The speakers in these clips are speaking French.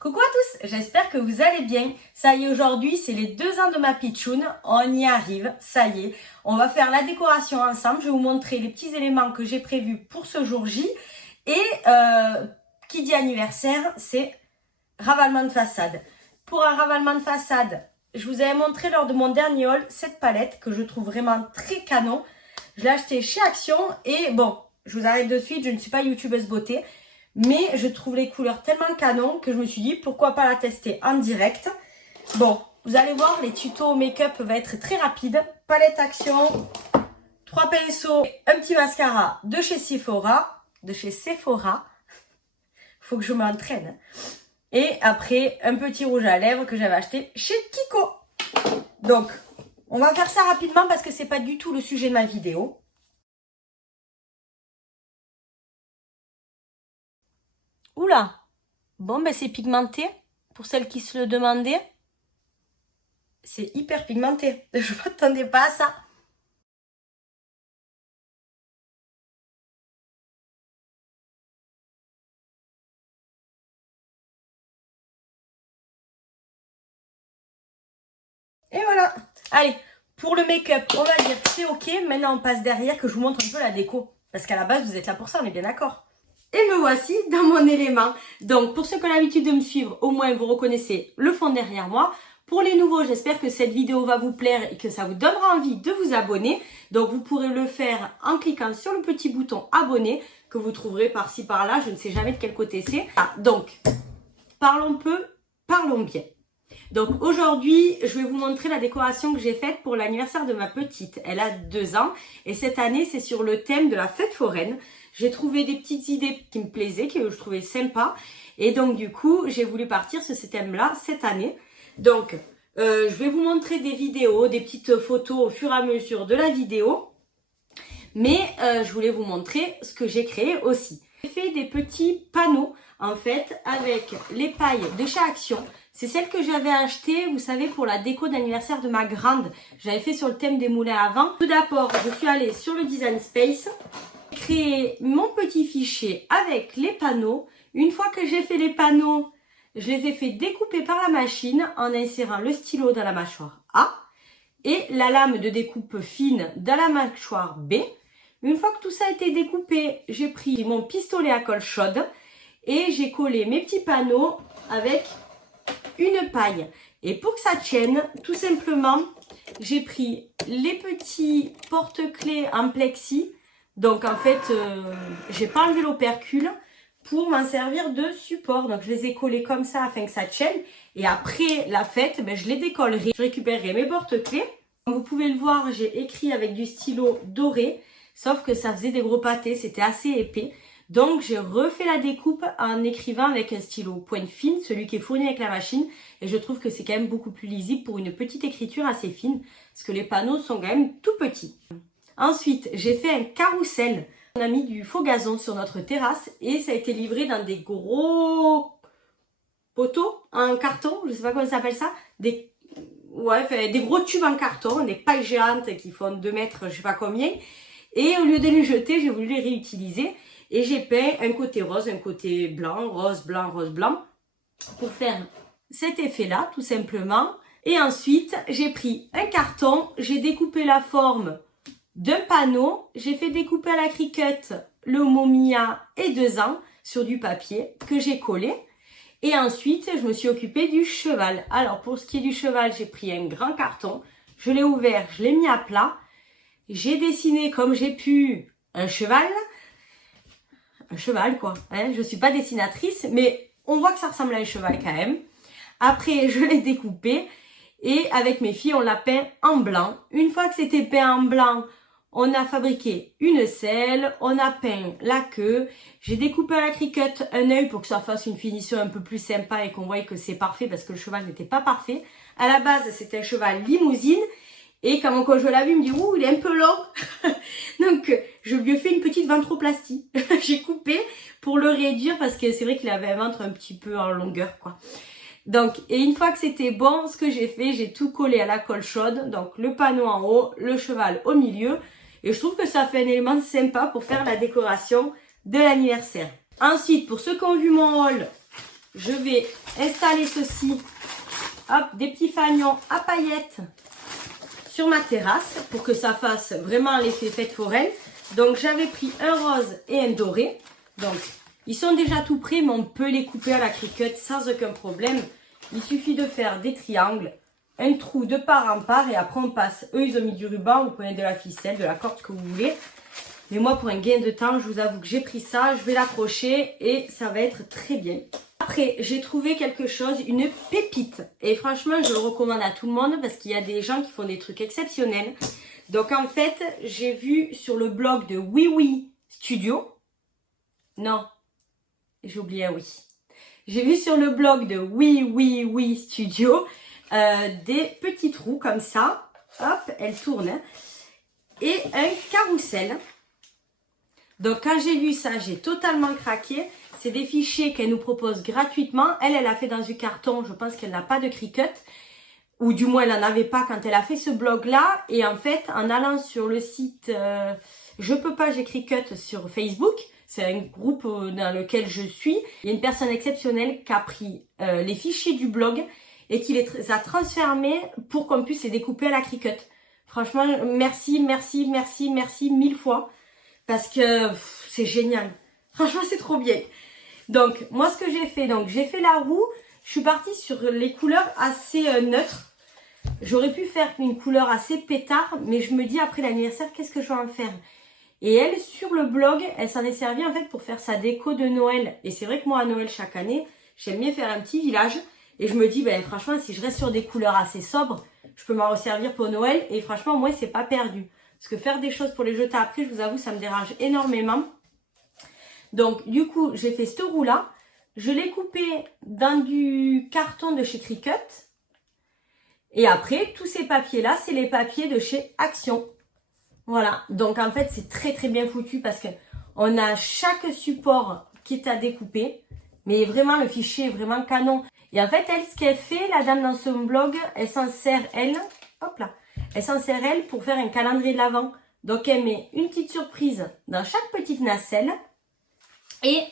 Coucou à tous, j'espère que vous allez bien. Ça y est, aujourd'hui, c'est les 2 ans de ma pitchoune. On y arrive, ça y est. On va faire la décoration ensemble. Je vais vous montrer les petits éléments que j'ai prévus pour ce jour J. Et qui dit anniversaire, c'est ravalement de façade. Pour un ravalement de façade, je vous avais montré lors de mon dernier haul cette palette que je trouve vraiment très canon. Je l'ai achetée chez Action et bon, je vous arrête de suite, je ne suis pas youtubeuse beauté. Mais je trouve les couleurs tellement canon que je me suis dit pourquoi pas la tester en direct. Bon, vous allez voir, les tutos make-up vont être très rapides. Palette Action, 3 pinceaux, un petit mascara de chez Sephora. Faut que je m'entraîne. Et après, un petit rouge à lèvres que j'avais acheté chez Kiko. Donc, on va faire ça rapidement parce que c'est pas du tout le sujet de ma vidéo. Oula, bon ben c'est pigmenté, pour celles qui se le demandaient. C'est hyper pigmenté, je m'attendais pas à ça. Et voilà, allez, pour le make-up, on va dire que c'est ok. Maintenant on passe derrière que je vous montre un peu la déco. Parce qu'à la base vous êtes là pour ça, on est bien d'accord. Et me voici dans mon élément. Donc pour ceux qui ont l'habitude de me suivre, au moins vous reconnaissez le fond derrière moi. Pour les nouveaux, j'espère que cette vidéo va vous plaire et que ça vous donnera envie de vous abonner. Donc vous pourrez le faire en cliquant sur le petit bouton abonner que vous trouverez par-ci par-là. Je ne sais jamais de quel côté c'est. Ah, donc, parlons peu, parlons bien. Donc aujourd'hui, je vais vous montrer la décoration que j'ai faite pour l'anniversaire de ma petite. Elle a 2 ans et cette année, c'est sur le thème de la fête foraine. J'ai trouvé des petites idées qui me plaisaient, que je trouvais sympas. Et donc du coup, j'ai voulu partir sur ce thème-là cette année. Donc, je vais vous montrer des vidéos, des petites photos au fur et à mesure de la vidéo. Mais je voulais vous montrer ce que j'ai créé aussi. J'ai fait des petits panneaux, en fait, avec les pailles de chez Action. C'est celle que j'avais achetée, vous savez, pour la déco d'anniversaire de ma grande. J'avais fait sur le thème des moulins à vent. Tout d'abord, je suis allée sur le Design Space, créer mon petit fichier avec les panneaux. Une fois que j'ai fait les panneaux, je les ai fait découper par la machine en insérant le stylo dans la mâchoire A et la lame de découpe fine dans la mâchoire B. Une fois que tout ça a été découpé, j'ai pris mon pistolet à colle chaude et j'ai collé mes petits panneaux avec une paille. Et pour que ça tienne, tout simplement, j'ai pris les petits porte-clés en plexi. Donc en fait, j'ai pas enlevé l'opercule pour m'en servir de support. Donc je les ai collés comme ça afin que ça tienne. Et après la fête, ben, je les décollerai. Je récupérerai mes porte-clés. Comme vous pouvez le voir, j'ai écrit avec du stylo doré. Sauf que ça faisait des gros pâtés, c'était assez épais. Donc j'ai refait la découpe en écrivant avec un stylo pointe fine, celui qui est fourni avec la machine. Et je trouve que c'est quand même beaucoup plus lisible pour une petite écriture assez fine. Parce que les panneaux sont quand même tout petits. Ensuite, j'ai fait un carrousel. On a mis du faux gazon sur notre terrasse et ça a été livré dans des gros poteaux en carton, je sais pas comment ça s'appelle ça, des gros tubes en carton, des pailles géantes qui font 2 mètres, je sais pas combien. Et au lieu de les jeter, j'ai voulu les réutiliser et j'ai peint un côté rose, un côté blanc, rose, blanc pour faire cet effet-là, tout simplement. Et ensuite, j'ai pris un carton, j'ai découpé la forme d'un panneau, j'ai fait découper à la Cricut le mot Mia et 2 ans sur du papier que j'ai collé. Et ensuite, je me suis occupée du cheval. Alors, pour ce qui est du cheval, j'ai pris un grand carton, je l'ai ouvert, je l'ai mis à plat. J'ai dessiné comme j'ai pu un cheval quoi. Hein, je suis pas dessinatrice, mais on voit que ça ressemble à un cheval quand même. Après, je l'ai découpé et avec mes filles, on l'a peint en blanc. Une fois que c'était peint en blanc, on a fabriqué une selle, on a peint la queue. J'ai découpé à la Cricut un œil pour que ça fasse une finition un peu plus sympa et qu'on voie que c'est parfait parce que le cheval n'était pas parfait. À la base, c'était un cheval limousine. Et quand mon conjoint l'a vu, il me dit « Ouh, il est un peu long !» Donc, je lui ai fait une petite ventroplastie. J'ai coupé pour le réduire parce que c'est vrai qu'il avait un ventre un petit peu en longueur, quoi. Donc, et une fois que c'était bon, ce que j'ai fait, j'ai tout collé à la colle chaude. Donc, le panneau en haut, le cheval au milieu. Et je trouve que ça fait un élément sympa pour faire la décoration de l'anniversaire. Ensuite, pour ceux qui ont vu mon haul je vais installer ceci, hop, des petits fanions à paillettes sur ma terrasse pour que ça fasse vraiment l'effet fête foraine. Donc j'avais pris un rose et un doré. Donc ils sont déjà tout prêts, mais on peut les couper à la Cricut sans aucun problème. Il suffit de faire des triangles, un trou de part en part et après on passe. Eux ils ont mis du ruban, vous prenez de la ficelle, de la corde, ce que vous voulez. Mais moi pour un gain de temps, je vous avoue que j'ai pris ça, je vais l'accrocher et ça va être très bien. Après, j'ai trouvé quelque chose, une pépite. Et franchement, je le recommande à tout le monde parce qu'il y a des gens qui font des trucs exceptionnels. Donc en fait, j'ai vu sur le blog de Oui Oui Studio. Non, j'ai oublié un oui. J'ai vu sur le blog de Oui Oui Oui Studio des petits trous comme ça. Hop, elle tourne. Et un carrousel. Donc quand j'ai vu ça, j'ai totalement craqué. C'est des fichiers qu'elle nous propose gratuitement. Elle a fait dans du carton. Je pense qu'elle n'a pas de Cricut. Ou du moins, elle n'en avait pas quand elle a fait ce blog-là. Et en fait, en allant sur le site Je peux pas, j'ai Cricut sur Facebook. C'est un groupe dans lequel je suis. Il y a une personne exceptionnelle qui a pris les fichiers du blog et qui les a transformés pour qu'on puisse les découper à la Cricut. Franchement, merci, merci, merci, merci 1000 fois. Parce que c'est génial. Franchement, c'est trop bien. Donc, moi, ce que j'ai fait, donc j'ai fait la roue. Je suis partie sur les couleurs assez neutres. J'aurais pu faire une couleur assez pétard, mais je me dis après l'anniversaire, qu'est-ce que je vais en faire? Et elle, sur le blog, elle s'en est servie en fait pour faire sa déco de Noël. Et c'est vrai que moi, à Noël, chaque année, j'aime bien faire un petit village. Et je me dis, ben franchement, si je reste sur des couleurs assez sobres, je peux m'en resservir pour Noël. Et franchement, moi, c'est pas perdu. Parce que faire des choses pour les jeter après, je vous avoue, ça me dérange énormément. Donc, du coup, j'ai fait cette roue-là. Je l'ai coupé dans du carton de chez Cricut. Et après, tous ces papiers-là, c'est les papiers de chez Action. Voilà. Donc, en fait, c'est très, très bien foutu parce que on a chaque support qui est à découper. Mais vraiment, le fichier est vraiment canon. Et en fait, elle, ce qu'elle fait, la dame dans son blog, elle s'en sert, elle, hop là, elle s'en sert, elle, pour faire un calendrier de l'Avent. Donc, elle met une petite surprise dans chaque petite nacelle. Et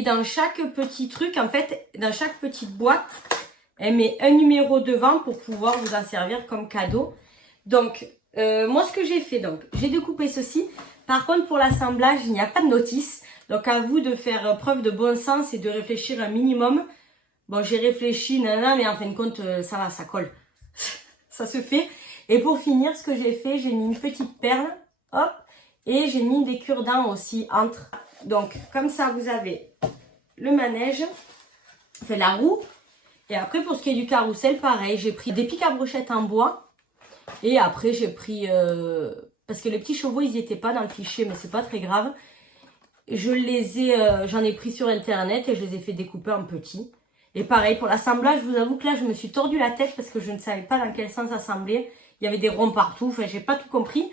dans chaque petit truc, en fait, dans chaque petite boîte, elle met un numéro devant pour pouvoir vous en servir comme cadeau. Donc, moi, ce que j'ai fait, donc, j'ai découpé ceci. Par contre, pour l'assemblage, il n'y a pas de notice. Donc, à vous de faire preuve de bon sens et de réfléchir un minimum. Bon, j'ai réfléchi, nanana, mais en fin de compte, ça va, ça colle. Ça se fait. Et pour finir, ce que j'ai fait, j'ai mis une petite perle, hop, et j'ai mis des cure-dents aussi entre. Donc, comme ça, vous avez le manège, enfin la roue. Et après, pour ce qui est du carrousel, pareil, j'ai pris des pics à brochettes en bois. Et après, j'ai pris... parce que les petits chevaux, ils n'y étaient pas dans le fichier, mais c'est pas très grave. J'en ai pris sur Internet et je les ai fait découper en petits. Et pareil, pour l'assemblage, je vous avoue que là, je me suis tordu la tête parce que je ne savais pas dans quel sens assembler. Il y avait des ronds partout, enfin, j'ai pas tout compris.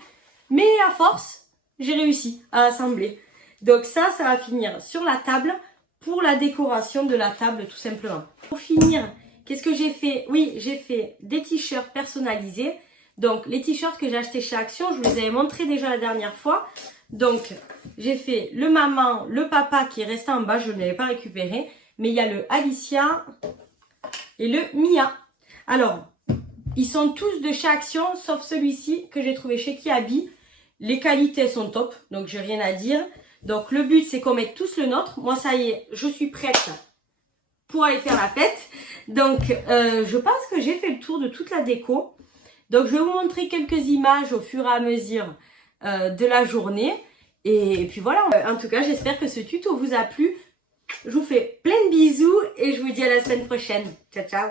Mais à force, j'ai réussi à assembler. Donc ça va finir sur la table pour la décoration de la table tout simplement. Pour finir, qu'est-ce que j'ai fait? Oui, j'ai fait des t-shirts personnalisés. Donc les t-shirts que j'ai achetés chez Action, je vous les avais montrés déjà la dernière fois. Donc j'ai fait le maman, le papa qui est resté en bas, je ne l'avais pas récupéré. Mais il y a le Alicia et le Mia. Alors, ils sont tous de chez Action, sauf celui-ci que j'ai trouvé chez Kiabi. Les qualités sont top, donc j'ai rien à dire. Donc le but, c'est qu'on mette tous le nôtre. Moi, ça y est, je suis prête pour aller faire la fête. Donc, je pense que j'ai fait le tour de toute la déco. Donc, je vais vous montrer quelques images au fur et à mesure de la journée. Et puis voilà, en tout cas, j'espère que ce tuto vous a plu. Je vous fais plein de bisous et je vous dis à la semaine prochaine. Ciao, ciao!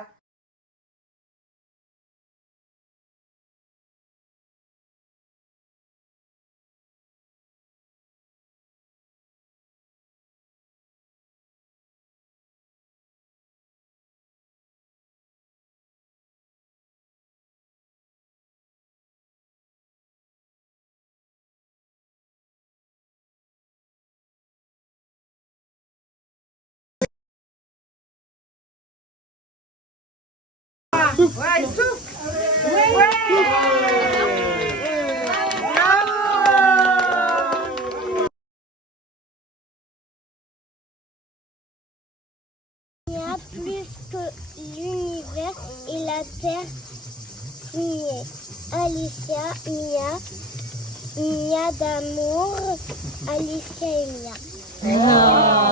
Ouais, souffle. Ouais. plus que l'univers et la terre. Signé Alicia, Mia d'amour, Alicia et Mia.